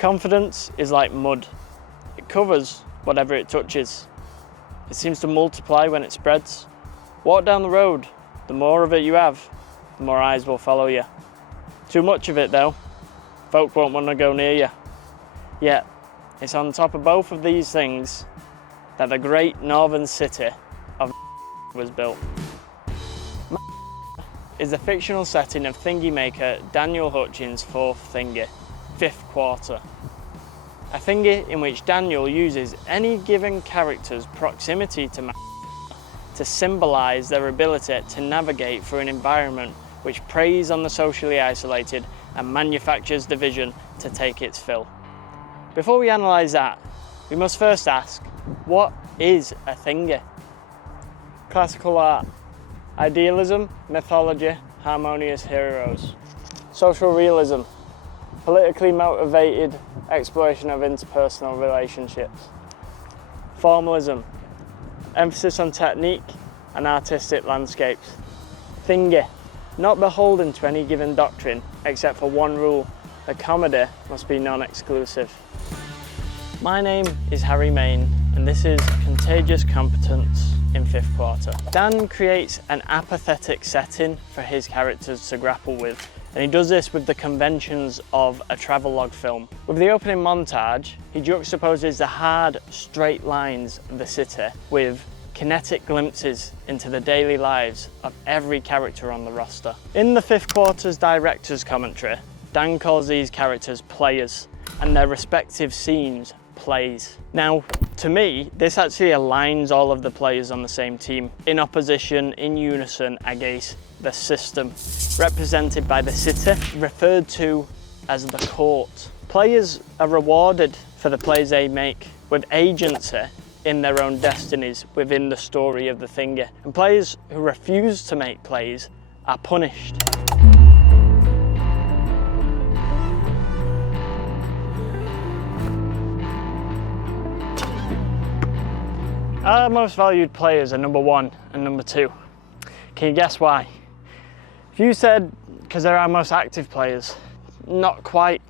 Confidence is like mud. It covers whatever it touches. It seems to multiply when it spreads. Walk down the road, the more of it you have, the more eyes will follow you. Too much of it though, folk won't want to go near you. Yet, it's on top of both of these things that the great northern city of was built. Is the fictional setting of thingy maker Daniel Hutchings' fourth thingy, Fifth Quarter. A thingy in which Daniel uses any given character's proximity to symbolise their ability to navigate through an environment which preys on the socially isolated and manufactures division to take its fill. Before we analyse that, we must first ask, what is a thingy? Classical art, idealism, mythology, harmonious heroes. Social realism, politically motivated exploration of interpersonal relationships. Formalism, emphasis on technique and artistic landscapes. Thingy, not beholden to any given doctrine except for one rule: the comedy must be non-exclusive. My name is Harry Main and this is Contagious Competence in Fifth Quarter. Dan creates an apathetic setting for his characters to grapple with, and he does this with the conventions of a travelogue film. With the opening montage, he juxtaposes the hard, straight lines of the city with kinetic glimpses into the daily lives of every character on the roster. In the Fifth Quarter's director's commentary, Dan calls these characters players and their respective scenes plays. Now, to me, this actually aligns all of the players on the same team, in opposition, in unison against the system, represented by the city, referred to as the court. Players are rewarded for the plays they make, with agency in their own destinies within the story of the thingy. And players who refuse to make plays are punished. Our most valued players are number 1 and number 2. Can you guess why? If you said because they're our most active players, not quite.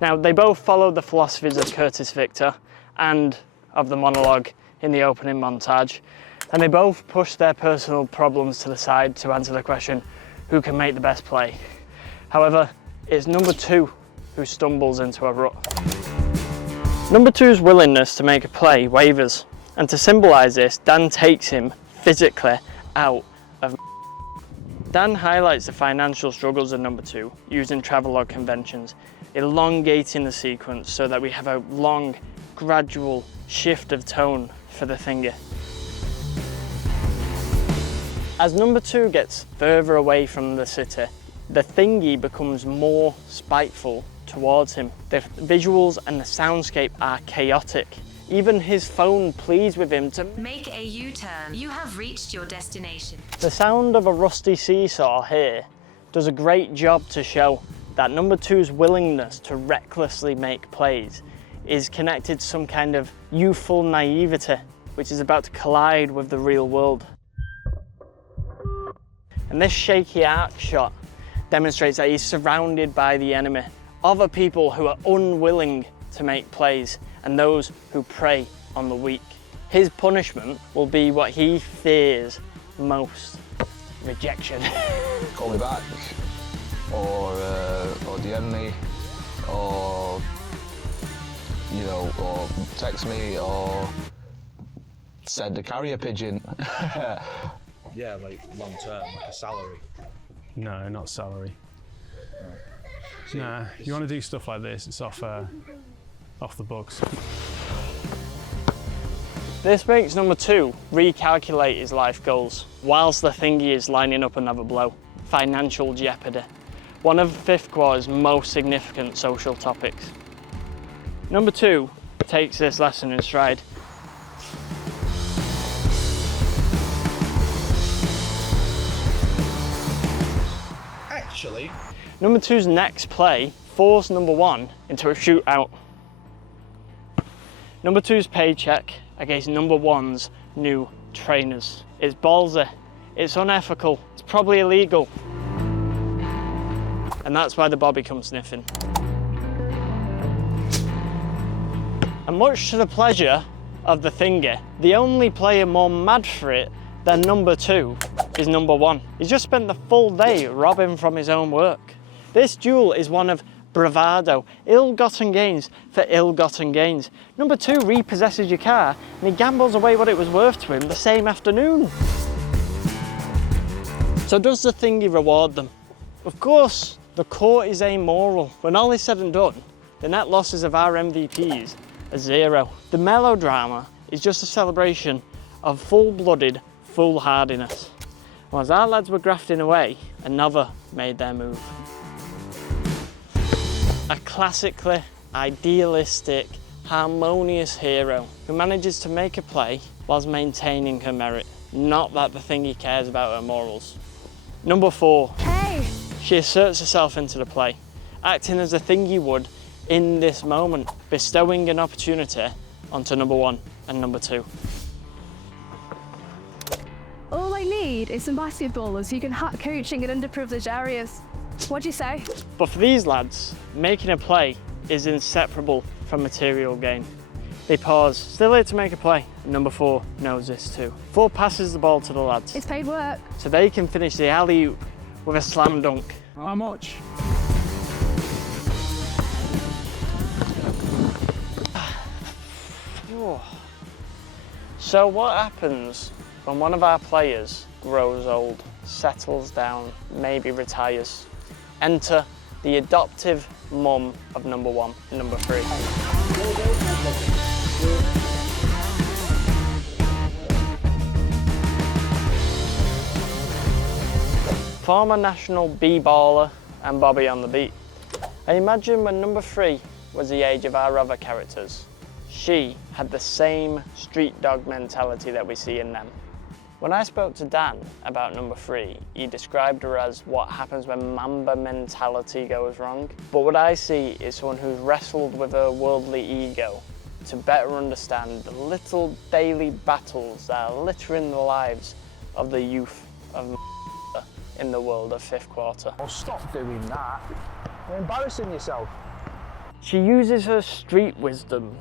Now, they both follow the philosophies of Curtis Victor and of the monologue in the opening montage, and they both push their personal problems to the side to answer the question, who can make the best play? However, it's number 2 who stumbles into a rut. Number 2's willingness to make a play wavers, and to symbolise this, Dan takes him physically out of. Dan highlights the financial struggles of number 2 using travelogue conventions, elongating the sequence so that we have a long, gradual shift of tone for the thingy. As number 2 gets further away from the city, the thingy becomes more spiteful towards him. The visuals and the soundscape are chaotic. Even his phone pleads with him to make a U-turn. You have reached your destination. The sound of a rusty seesaw here does a great job to show that number 2's willingness to recklessly make plays is connected to some kind of youthful naivety which is about to collide with the real world. And this shaky arc shot demonstrates that he's surrounded by the enemy, other people who are unwilling to make plays and those who prey on the weak. His punishment will be what he fears most: rejection. Call me back, or DM me, or or text me, or send a carrier pigeon. Yeah, like long term, like a salary. No, not salary. See, nah, you want to do stuff like this, it's off the books. This makes number 2 recalculate his life goals, whilst the thingy is lining up another blow: financial jeopardy, one of Fifth Quarter's most significant social topics. Number 2 takes this lesson in stride. Actually, number 2's next play forced number 1 into a shootout. Number 2's paycheck against number 1's new trainers. It's ballsy, it's unethical, it's probably illegal. And that's why the Bobby comes sniffing. And much to the pleasure of the thingy, the only player more mad for it than number 2 is number 1. He's just spent the full day robbing from his own work. This duel is one of bravado, ill-gotten gains for ill-gotten gains. Number 2 repossesses your car and he gambles away what it was worth to him the same afternoon. So does the thingy reward them? Of course, the court is amoral. When all is said and done, the net losses of our MVPs are 0. The melodrama is just a celebration of full-blooded foolhardiness. And as our lads were grafting away, another made their move. A classically idealistic, harmonious hero who manages to make a play whilst maintaining her merit. Not that the thingy cares about her morals. Number 4. Hey! She asserts herself into the play, acting as a thingy would in this moment, bestowing an opportunity onto number 1 and number 2. All I need is some basketballers who can hack coaching in underprivileged areas. What do you say? But for these lads, making a play is inseparable from material gain. They pause, still here to make a play. Number 4 knows this too. 4 passes the ball to the lads, It's paid work. so they can finish the alley-oop with a slam dunk. How much? So what happens when one of our players grows old, settles down, maybe retires? Enter the adoptive mum of number 1 and number 3. Former national b-baller and Bobby on the beat. I imagine when number 3 was the age of our other characters, she had the same street dog mentality that we see in them. When I spoke to Dan about number 3, he described her as what happens when Mamba mentality goes wrong. But what I see is someone who's wrestled with her worldly ego to better understand the little daily battles that are littering the lives of the youth of in the world of 5th quarter. Oh, stop doing that. You're embarrassing yourself. She uses her street wisdom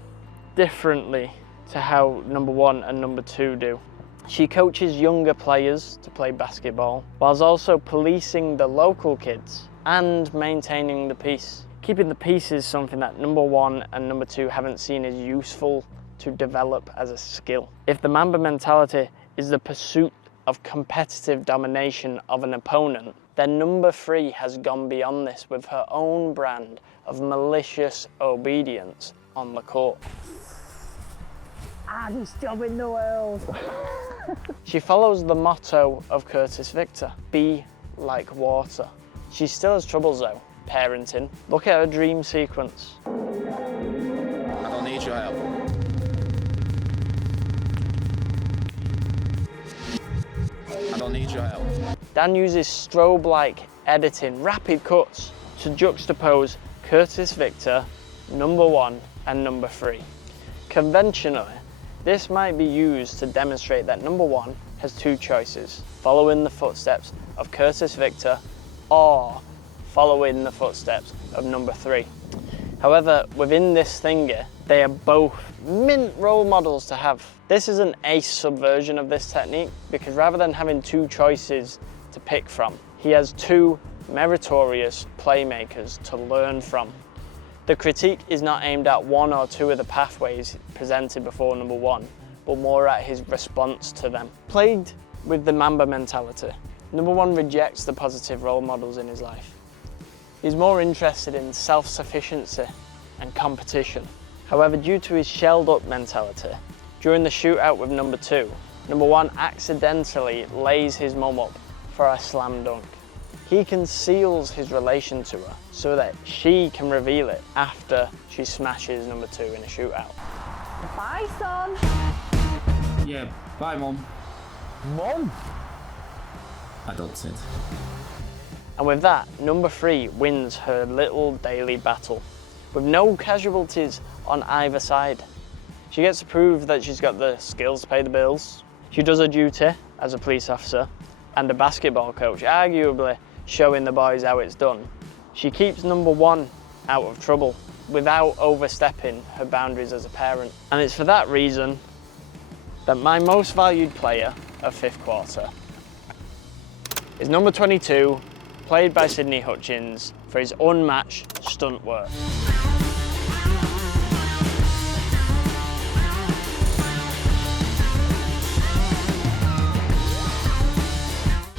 differently to how number 1 and number 2 do. She coaches younger players to play basketball, whilst also policing the local kids and maintaining the peace. Keeping the peace is something that number 1 and number 2 haven't seen as useful to develop as a skill. If the Mamba mentality is the pursuit of competitive domination of an opponent, then number 3 has gone beyond this with her own brand of malicious obedience on the court. Hardest job in the world. She follows the motto of Curtis Victor, be like water. She still has troubles though, parenting. Look at her dream sequence. I don't need your help. I don't need your help. Dan uses strobe-like editing, rapid cuts, to juxtapose Curtis Victor, number 1 and number 3. Conventionally, this might be used to demonstrate that number 1 has 2 choices, following the footsteps of Curtis Victor or following the footsteps of number 3. However, within this thingy, they are both mint role models to have. This is an ace subversion of this technique because rather than having 2 choices to pick from, he has 2 meritorious playmakers to learn from. The critique is not aimed at 1 or 2 of the pathways presented before number 1, but more at his response to them. Plagued with the Mamba mentality, number 1 rejects the positive role models in his life. He's more interested in self-sufficiency and competition. However, due to his shelled-up mentality, during the shootout with number 2, number 1 accidentally lays his mum up for a slam dunk. He conceals his relation to her so that she can reveal it after she smashes number 2 in a shootout. Bye, son. Yeah, bye, Mum. Mum? I don't sit. And with that, number 3 wins her little daily battle, with no casualties on either side. She gets to prove that she's got the skills to pay the bills. She does her duty as a police officer and a basketball coach, arguably showing the boys how it's done. She keeps number 1 out of trouble without overstepping her boundaries as a parent. And it's for that reason that my most valued player of fifth quarter is number 22, played by Sydney Hutchings, for his unmatched stunt work.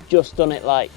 Just done it like